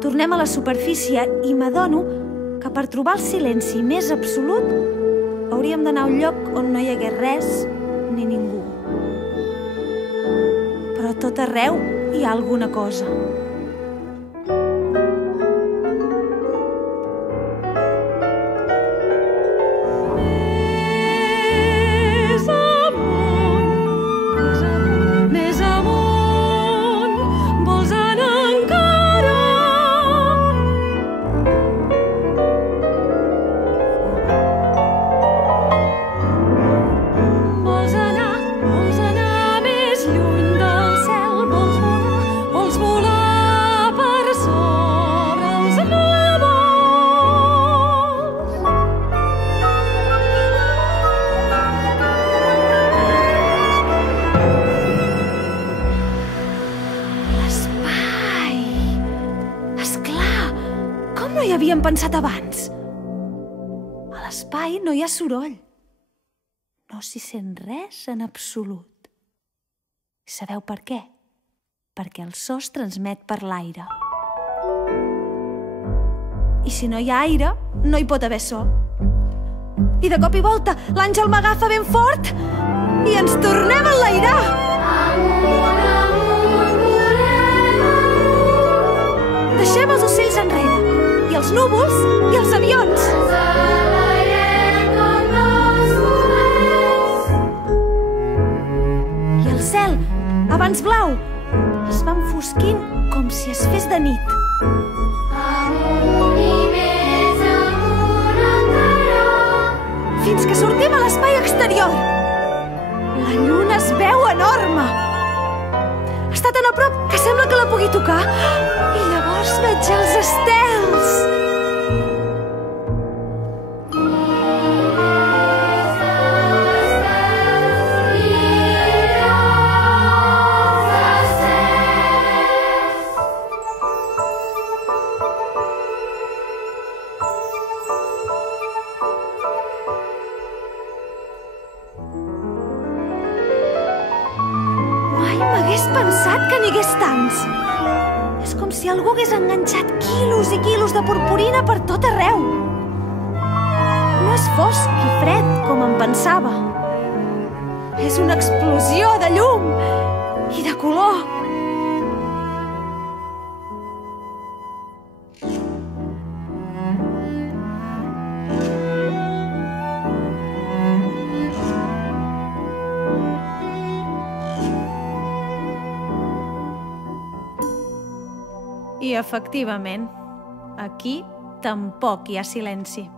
Tornem a la superfície i m'adono que per trobar el silenci més absolut hauríem d'anar a un lloc on no hi hagués res ni ningú. Però a tot arreu hi ha alguna cosa. No hi havíem pensat abans. A l'espai no hi ha soroll. No s'hi sent res en absolut. I sabeu per què? Perquè el so es transmet per l'aire. I si no hi ha aire, no hi pot haver so. I de cop i volta l'Àngel m'agafa ben fort i ens tornem a enlairar. Deixem els ocells enrere, i els núvols, i els avions. I el cel, abans blau, es va enfosquint com si es fes de nit. Fins que sortim a l'espai exterior. La lluna es veu enorme. Està tan a prop que sembla que la pugui tocar. I llavors veig els estels. M'hagués pensat que n'hi hagués tants. És com si algú hagués enganxat quilos i quilos de purpurina per tot arreu. No és fosc i fred, com em pensava. És una explosió de llum i de color. I efectivament, aquí tampoc hi ha silenci.